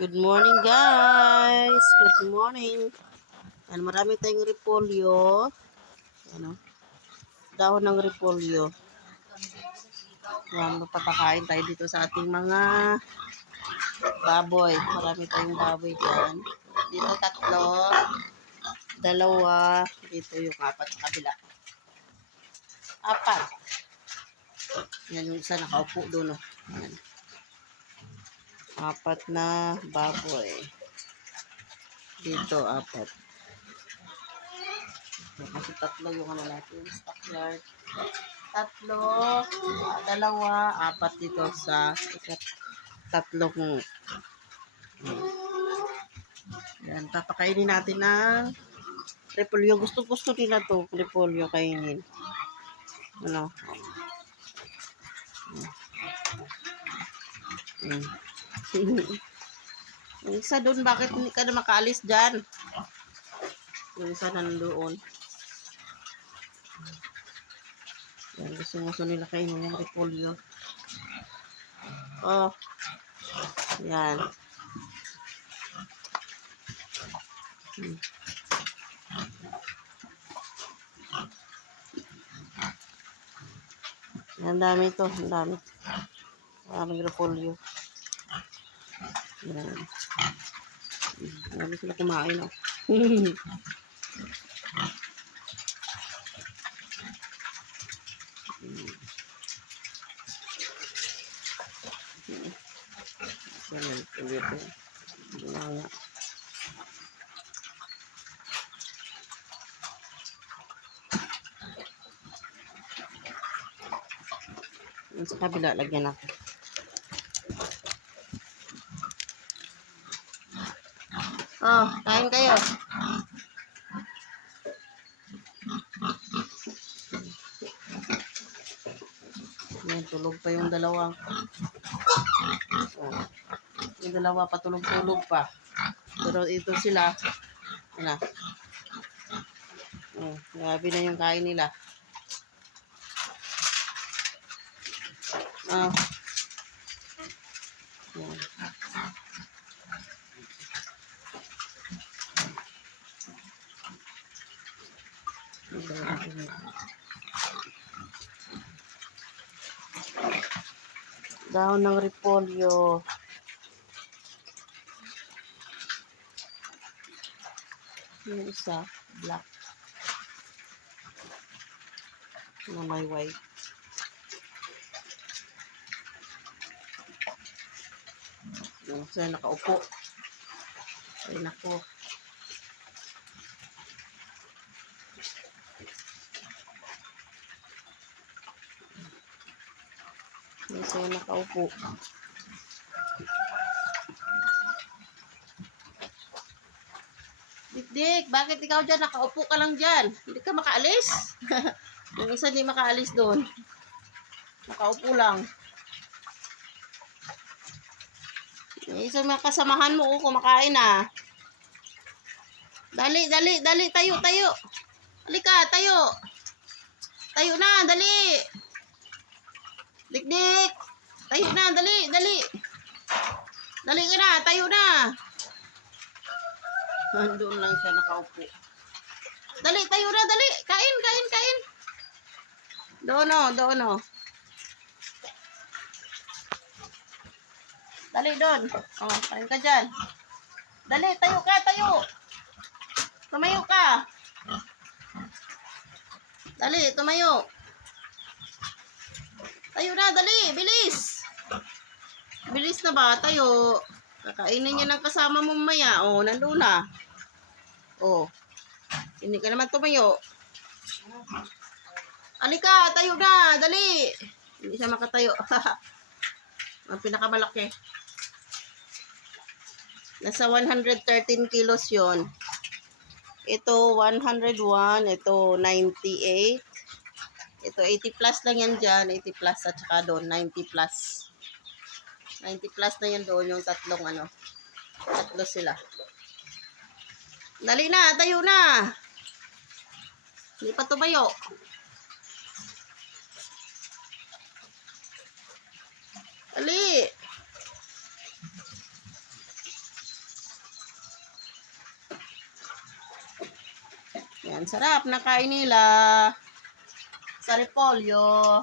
Good morning, guys. Good morning. Yan, marami tayong repolyo. Ano, dahon ng repolyo. Yan, mapapakain tayo dito sa ating mga baboy. Marami tayong baboy dyan. Dito tatlo, dalawa, dito yung apat sa kabila. Apat. Yan yung isa nakaupo doon. Oh. Yan. Apat na baboy. Dito, apat. Kasi tatlo yung ano natin, stockyard. Tatlo, dalawa, apat dito sa tatlong. Yan, papakainin natin ng repolyo. Gusto nila to, repolyo kainin. Ano? Yung isa doon, bakit hindi ka na makaalis dyan? Yung isa nandoon. Yan, gusto nila kainin yung repolyo. Oh, yan. Ang dami ito, ang dami. Maraming repolyo. Yan. Marami sila kumain, oh. Yan, ulit. Yan. Sa kabila, lagyan ako. Oh, kain kayo. Yan, tulog pa yung dalawa. Oh, yung dalawa patulog-tulog pa. Pero ito sila. Ano? Oh, grabe na yung kain nila. Oh. Yan. Dahon ng repolyo. Yung isa, black. Na may white. Yung isa nakaupo. Ay nako. Yung isa nakaupo. Dik, bakit ikaw dyan? Nakaupo ka lang dyan. Hindi ka makaalis? Yung isa di makaalis doon. Nakaupo lang. Yung isa mga kasamahan mo, kumakain na. Dali, tayo. Halika, tayo. Tayo na, dali. Dik. Tayo na, dali. Dali ka na, tayo na. Doon lang siya nakaupo. Dali, tayo na, dali. Kain. Doon. Dali, doon. Oh, kain ka dyan. Dali, tayo. Tumayo ka. Dali, tumayo. Tayo na, dali. Bilis. Bilis na ba? Tayo. Kakainin niya ng kasama mo maya. Oh, nandun na. Oh. Hindi ka naman tumayo. Alika, tayo na. Dali. Hindi siya makatayo. Ang pinakamalaki. Nasa 113 kilos yon. Ito 101. Ito 98. Ito 80 plus lang yan dyan. 80 plus at saka doon 90 plus. 90 plus na yan doon yung tatlong ano. Tatlo sila. Dali na, tayo na. Hindi pa tumayo. Dali. Yan, sarap na kain nila. Sa repolyo.